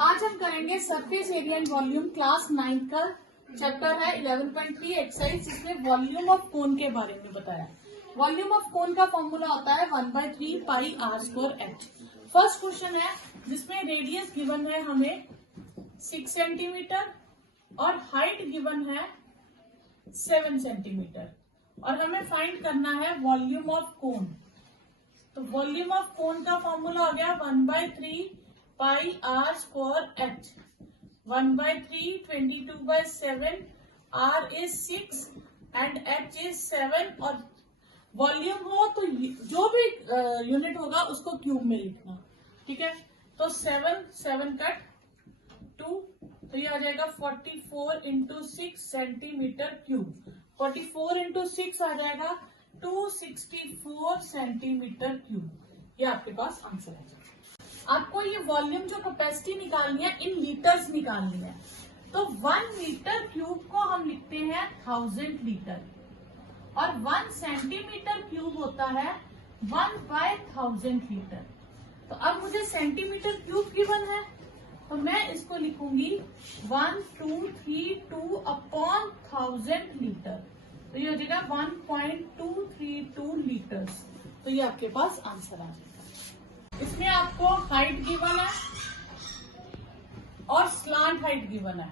आज हम करेंगे surface area and volume class 9 का चैप्टर है 11.3 एक्सरसाइज, जिसमें वॉल्यूम ऑफ कोन के बारे में बताया। वॉल्यूम ऑफ कोन का फॉर्मूला होता है 1/3 pi R square H. First question है जिसमें रेडियस गिवन है हमें 6 सेंटीमीटर और हाइट गिवन है 7 सेंटीमीटर और हमें फाइंड करना है वॉल्यूम ऑफ कोन। तो वॉल्यूम ऑफ कोन का फॉर्मूला हो गया 1/3 pi R square H. 1/3 22/7, R is 6 and H is 7। और वॉल्यूम हो तो जो भी यूनिट होगा उसको क्यूब में लिखना, ठीक है। तो 7 कट 2, तो ये आ जाएगा 44 इंटू 6 सेंटीमीटर क्यूब। 44 इंटू 6 आ जाएगा 264 सेंटीमीटर क्यूब। ये आपके पास आंसर है। आपको ये वॉल्यूम जो कैपेसिटी निकालनी है इन लीटर्स निकालनी है। तो 1 मीटर क्यूब को हम लिखते हैं 1000 लीटर और 1 सेंटीमीटर क्यूब होता है 1/1000 लीटर। तो अब मुझे सेंटीमीटर क्यूब गिवन है तो मैं इसको लिखूंगी 1232 अपॉन 1000 लीटर। तो ये हो जाएगा 1.232 लीटर्स। तो ये आपके पास आंसर आ जाएगा। इसमें आपको हाइट गिवन है और स्लांट हाइट गिवन है।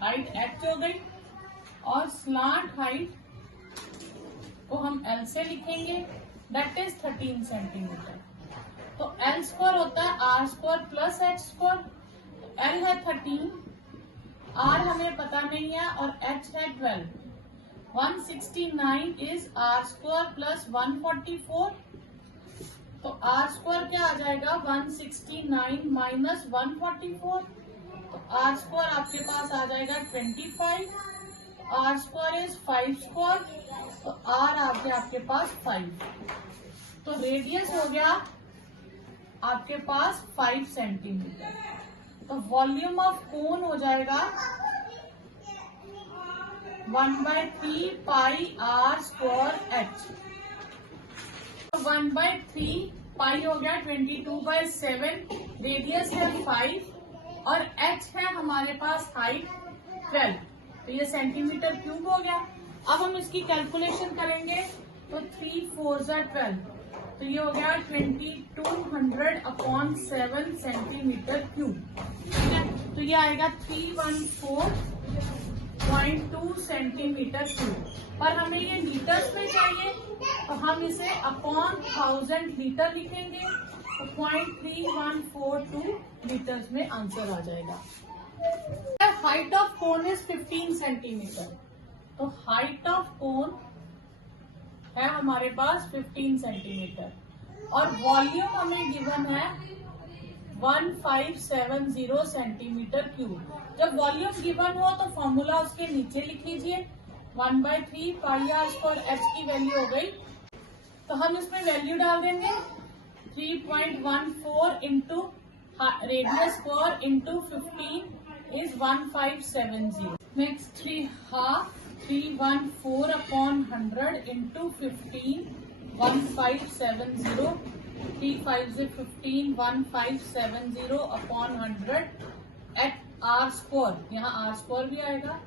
हाइट एच हो गई और स्लांट हाइट को हम एल से लिखेंगे, दैट इज 13 सेंटीमीटर। तो एल स्क्वायर होता है R square plus H square. तो एल है 13, आर हमें पता नहीं है और एच है 12। 169 इज आर स्क्वायर प्लस 144। तो आर स्क्वायर क्या आ जाएगा 169 माइनस 144। तो आर स्क्वायर आपके पास आ जाएगा 25। आर स्क्वायर इज 5 स्क्वायर, तो आर आ गया आपके पास 5। तो रेडियस हो गया आपके पास 5 सेंटीमीटर। तो वॉल्यूम ऑफ कोन हो जाएगा 1/3 पाई आर स्क्वायर एच। 1/3 पाई हो गया 22/7, रेडियस है 5 और एच है हमारे पास हाइट 12। तो ये सेंटीमीटर क्यूब हो गया। अब हम इसकी कैलकुलेशन करेंगे तो 3 4 12, तो ये हो गया 2200 अपॉन 7 सेंटीमीटर क्यूब, ठीक है। तो ये आएगा 314.2 सेंटीमीटर क्यूब। पर हमें ये लीटर्स में चाहिए तो हम इसे अपॉन 1000 लीटर लिखेंगे, तो 0.3142 लीटर्स में आंसर आ जाएगा। Height of cone is 15 centimetre. तो हाइट ऑफ कोन है हमारे पास 15 सेंटीमीटर और वॉल्यूम हमें गिवन है 1570 सेंटीमीटर क्यूब। जब वॉल्यूम गिवन हो तो फॉर्मूला उसके नीचे लिख लीजिए। 1/3 पाई आर स्क्वायर एच की वैल्यू हो गई, तो हम इसमें वैल्यू डाल देंगे 3.14 into radius square into 15 is 1570। Next 314 upon 100 into 15 1570। 3 5 से 15 1570 अपॉन 100 एट आर स्क्वायर। यहाँ आर स्क्वायर भी आएगा।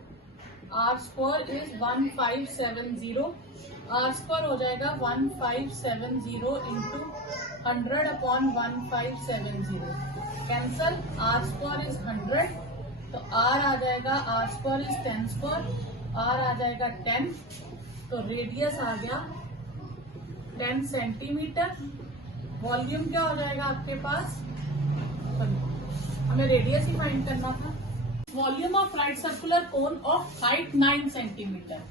R square is 1570। R square हो जाएगा 1570 into 100 upon 1570। Cancel, R square is 100, तो आर आ जाएगा, R square is 10 square, R आ जाएगा 10। तो रेडियस आ गया 10 सेंटीमीटर। वॉल्यूम क्या हो जाएगा आपके पास, हमें रेडियस ही फाइंड करना था। Volume of right circular cone of height 9 centimetre.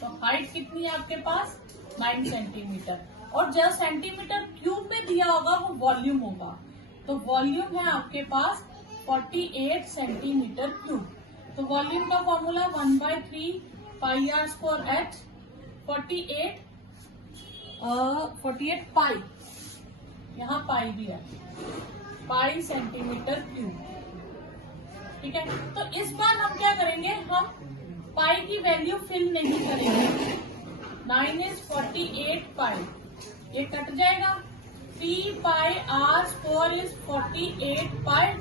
तो हाइट कितनी है आपके पास 9 सेंटीमीटर और जो सेंटीमीटर क्यूब में दिया होगा वो वॉल्यूम होगा। तो वॉल्यूम है आपके पास 48 सेंटीमीटर क्यूब। तो वॉल्यूम का formula 1/3 pi R square H. 48 pi, यहाँ पाई भी है, पाई सेंटीमीटर क्यूब, ठीक है। तो इस बार हम क्या करेंगे, हम पाई की वैल्यू फिल नहीं करेंगे। 9 इज 48 पाई, ये कट जाएगा। 3 pi R square is 48 pi,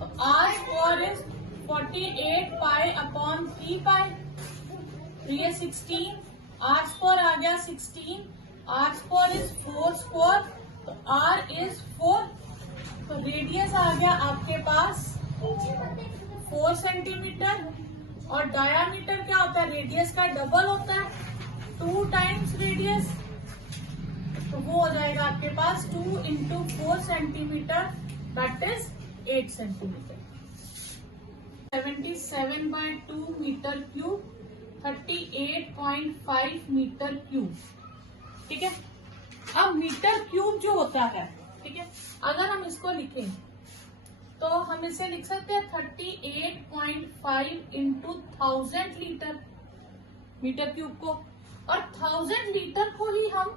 तो R square square is 48 pi upon 3 pi, तो ये 16, आर स्क्वायर आ गया 16, आर स्क्वायर इज 4 स्क्वायर, तो आर इज 4, तो रेडियस आ गया आपके पास 4 सेंटीमीटर, और डायामीटर क्या होता है, रेडियस का डबल होता है, 2 टाइम्स रेडियस, तो वो हो जाएगा आपके पास 2 into 4 centimetre, that is 8 centimetre. 77/2 metre cube, 38.5 metre cube. ठीक है, अब मीटर क्यूब जो होता है, ठीक है, अगर हम इसको लिखें तो हम इसे लिख सकते हैं 38.5 इंटू 1000 लीटर मीटर क्यूब को, और 1000 लीटर को ही हम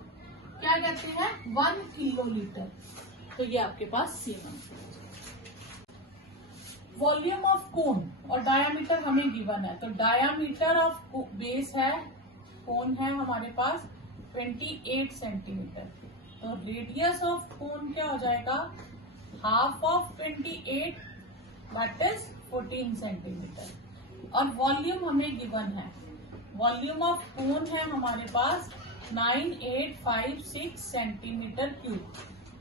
क्या कहते हैं 1 किलो लीटर। तो ये आपके पास सेम। वॉल्यूम ऑफ कोन और डायामीटर हमें गिवन है, तो डायामीटर ऑफ बेस है, कोन है हमारे पास 28 सेंटीमीटर, तो रेडियस ऑफ कोन क्या हो जाएगा, half of 28 that is 14 centimetre. और वॉल्यूम हमें गिवन है, वॉल्यूम ऑफ कोन है हमारे पास 9856 centimetre cube,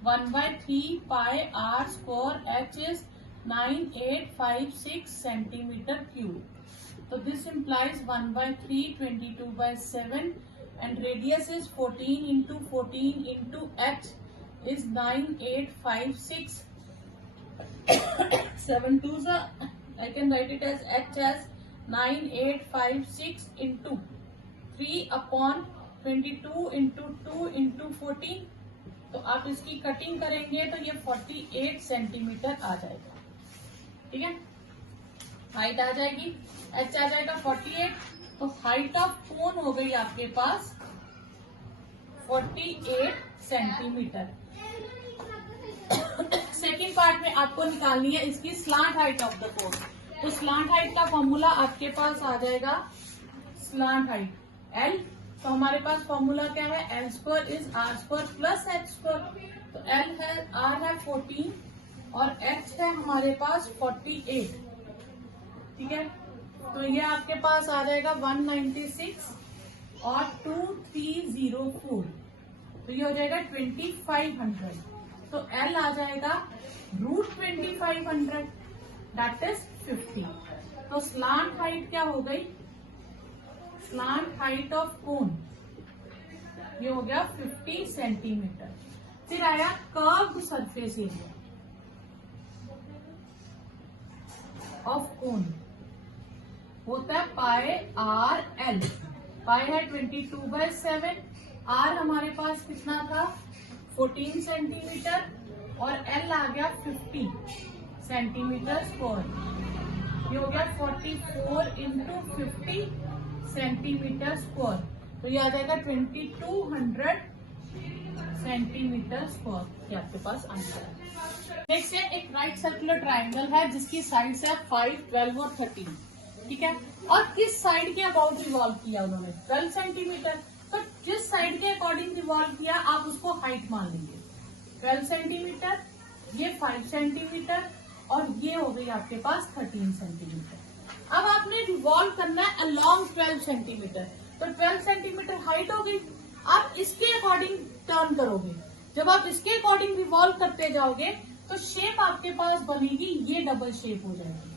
1/3 pi R square H is 9856 centimetre cube, तो this implies 1/3 22/7 and radius is 14 into 14 into h is 9856, 7 2s I can write it as h as 9856 into 3 upon 22 into 2 into 14, तो आप इसकी cutting करेंगे तो ये 48 centimetre आ जाएगा। ठीक है, हाइट आ जाएगी, h आ जाएगा 48, तो हाइट ऑफ कोन हो गई आपके पास 48 सेंटीमीटर। सेकेंड पार्ट में आपको निकालनी है इसकी slant height of the cone, तो स्लांट हाइट का फॉर्मूला आपके पास आ जाएगा, स्लांट हाइट L, तो हमारे पास फॉर्मूला क्या है, L square is R square plus H square, तो L है, R है 14 और H है हमारे पास 48। ठीक है, तो ये आपके पास आ जाएगा 196 और 2304, तो ये हो जाएगा 2500, तो L आ जाएगा √2500 दैट इज 50। तो स्लांट हाइट क्या हो गई, स्लांट हाइट ऑफ कोन ये हो गया 50 सेंटीमीटर। फिर आया curved surface area of cone, होता है पाई आर एल, पाई है 22/7, आर हमारे पास कितना था 14 सेंटीमीटर और एल आ गया 50 सेंटीमीटर स्क्वायर, ये हो गया 44 इंटू 50 सेंटीमीटर स्क्वायर, तो ये आ जाएगा 2200 सेंटीमीटर स्क्वायर, ये आपके पास आंसर है। नेक्स्ट है एक राइट सर्कुलर ट्राइंगल है जिसकी साइड्स है 5, 12 और 13। ठीक है, और किस साइड के अबाउट रिवॉल्व किया उन्होंने 12 सेंटीमीटर, तो जिस साइड के अकॉर्डिंग रिवॉल्व किया आप उसको हाइट मान लेंगे, 12 सेंटीमीटर, ये 5 सेंटीमीटर और ये हो गई आपके पास 13 सेंटीमीटर। अब आपने रिवॉल्व करना है अलोंग 12 सेंटीमीटर, तो 12 सेंटीमीटर हाइट हो गई, आप इसके अकॉर्डिंग टर्न करोगे, जब आप इसके अकॉर्डिंग रिवॉल्व करते जाओगे तो शेप आपके पास बनेगी, ये डबल शेप हो जाएगी,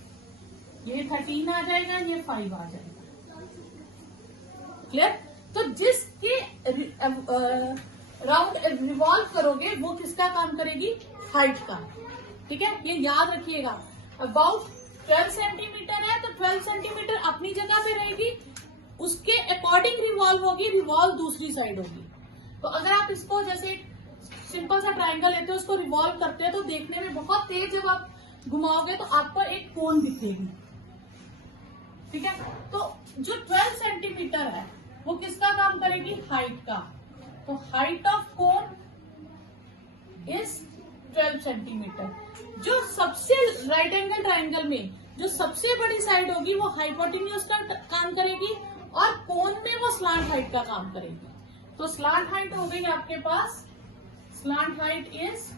ये 13 आ जाएगा, ये 5 आ जाएगा। क्लियर, तो जिसके राउंड रिवॉल्व करोगे वो किसका काम करेगी, हाइट का। ठीक है, ये याद रखिएगा, अबाउट 12 सेंटीमीटर है तो 12 सेंटीमीटर अपनी जगह पे रहेगी, उसके अकॉर्डिंग रिवॉल्व होगी, रिवॉल्व दूसरी साइड होगी। तो अगर आप इसको जैसे सिंपल सा ट्राइंगल लेते हो, उसको रिवॉल्व करते हैं तो देखने में बहुत तेज, जब आप घुमाओगे तो आपको एक कोन दिखेगी। ठीक है, तो जो 12 सेंटीमीटर है वो किसका काम करेगी, हाइट का, तो height of cone is 12 centimetre. जो सबसे राइट एंगल ट्राइंगल में जो सबसे बड़ी साइड होगी वो हाइपोटेन्यूज का काम करेगी और कोन में वो स्लांट हाइट का काम करेगी। तो स्लांट हाइट हो गई आपके पास, स्लांट हाइट इज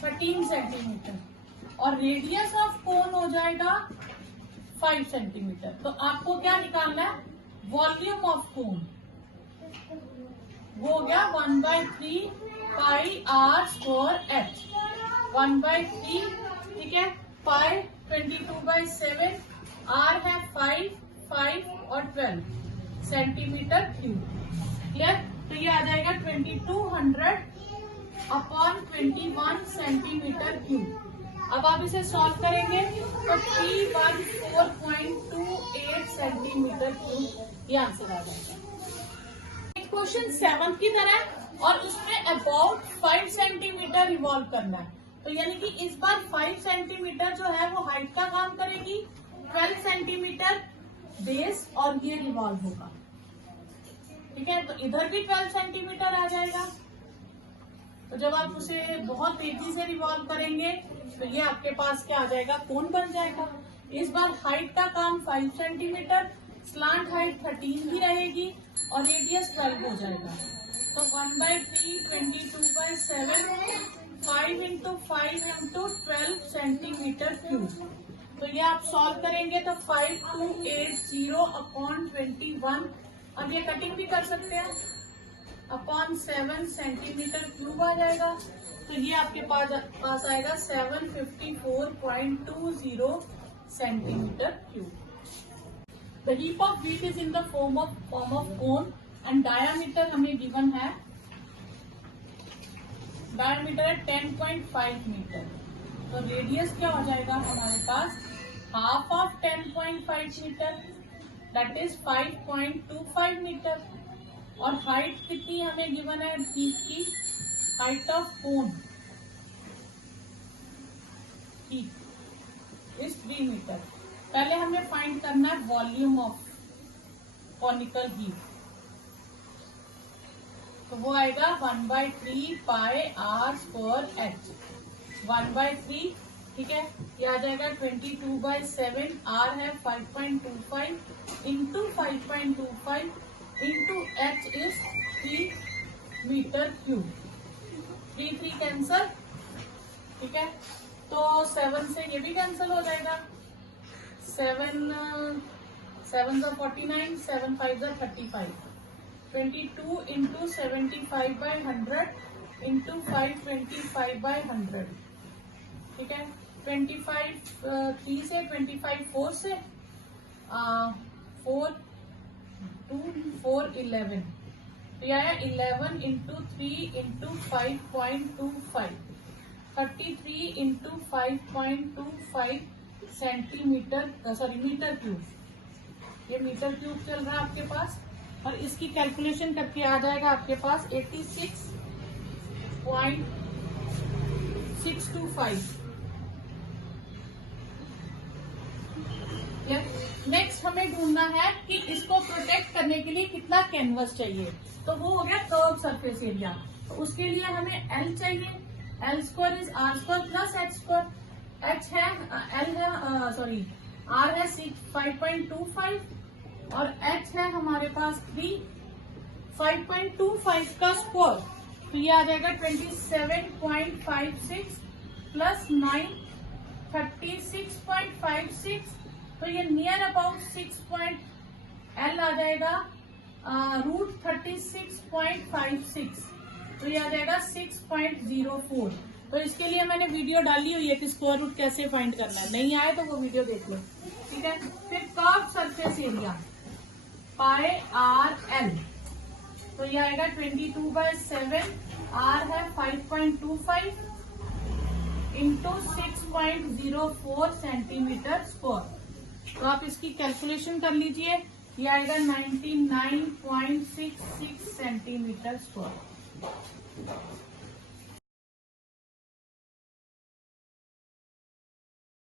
13 सेंटीमीटर और रेडियस ऑफ कोन हो जाएगा 5 सेंटीमीटर। तो आपको क्या निकालना है, वॉल्यूम ऑफ कोन। वो हो गया 1/3 पाई आर स्क्वायर एच, 1/3, ठीक है। पाई 22/7, आर है 5 और 12 सेंटीमीटर क्यूब। क्लियर? तो ये आ जाएगा 2200/21 सेंटीमीटर क्यूब। अब आप इसे सॉल्व करेंगे तो P14.28 सेंटीमीटर क्यूब ये आंसर आ जाएगा। क्वेश्चन 7 की तरह, और उसमें अबाउट 5 सेंटीमीटर रिवॉल्व करना है। तो यानी कि इस बार 5 सेंटीमीटर जो है वो हाइट का काम करेगी, 12 सेंटीमीटर बेस, और ये रिवॉल्व होगा। ठीक है, तो इधर भी 12 सेंटीमीटर आ जाएगा। तो जब आप उसे बहुत तेजी से रिवॉल्व करेंगे तो ये आपके पास क्या आ जाएगा, कोन बन जाएगा। इस बार हाइट का काम 5 सेंटीमीटर, स्लांट हाइट 13 ही रहेगी और रेडियस 12 हो जाएगा। तो 1/3 22/7, 5 × 5 × 12 सेंटीमीटर क्यूब। तो ये आप सॉल्व करेंगे तो 5280/21, अब ये कटिंग भी कर सकते हैं, /7 सेंटीमीटर क्यूब आ जाएगा। तो ये आपके पास आएगा 754.20 centimetre cube. The heap of wheat is in the form of cone and diameter हमें गिवन है, डायामीटर है 10.5 मीटर। तो रेडियस क्या हो जाएगा हमारे पास, half of 10.5 metre, that is 5.25 metre. और हाइट कितनी हमें गिवन है, की height of cone is 3 metre. पहले हमें फाइंड करना है वॉल्यूम ऑफ कॉनिकल हीप। तो वो आएगा 1/3 पाई आर स्क्वायर एच, 1/3, ठीक है। ये आ जाएगा 22/7, आर है 5.25 into 5.25 into H is 3 metre cube. 3 cancel, ठीक है। तो 7 से ये भी कैंसल हो जाएगा, 7 × 49, 7 × 5 = 35, 22 इंटू 75/100 इंटू 525/100, ठीक है। 25 3 से, 25 4 से, 4 2 4 11, तो यह है 11 into 3 into 5.25, 33 into 5.25 centimetre, sorry metre cube. ये मीटर क्यूब चल रहा है आपके पास, और इसकी कैलकुलेशन करके आ जाएगा आपके पास 86.625। नेक्स्ट हमें ढूंढना है कि इसको प्रोटेक्ट करने के लिए कितना कैनवस चाहिए। तो वो हो गया कर्व सरफेस एरिया। तो उसके लिए हमें एल चाहिए, L square is R square plus H square. H है एल है सॉरी आर है 5.25 और एच है हमारे पास 3, 5.25 का स्क्वायर, तो ये आ जाएगा 27.56 प्लस 9, 36.56। तो ये नियर अबाउट 6 एल आ जाएगा √36.56, तो ये आ जाएगा 6.04। तो इसके लिए मैंने वीडियो डाली हुई है कि स्क्वायर रूट कैसे फाइंड करना है, नहीं आए तो वो वीडियो देख लो, ठीक है। फिर curve surface area pi R L, तो ये आएगा 22/7, आर है 5.25 इंटू 6.04 सेंटीमीटर स्क्वायर। तो आप इसकी कैलकुलेशन कर लीजिए, ये आएगा 99.66 सेंटीमीटर स्क्वायर।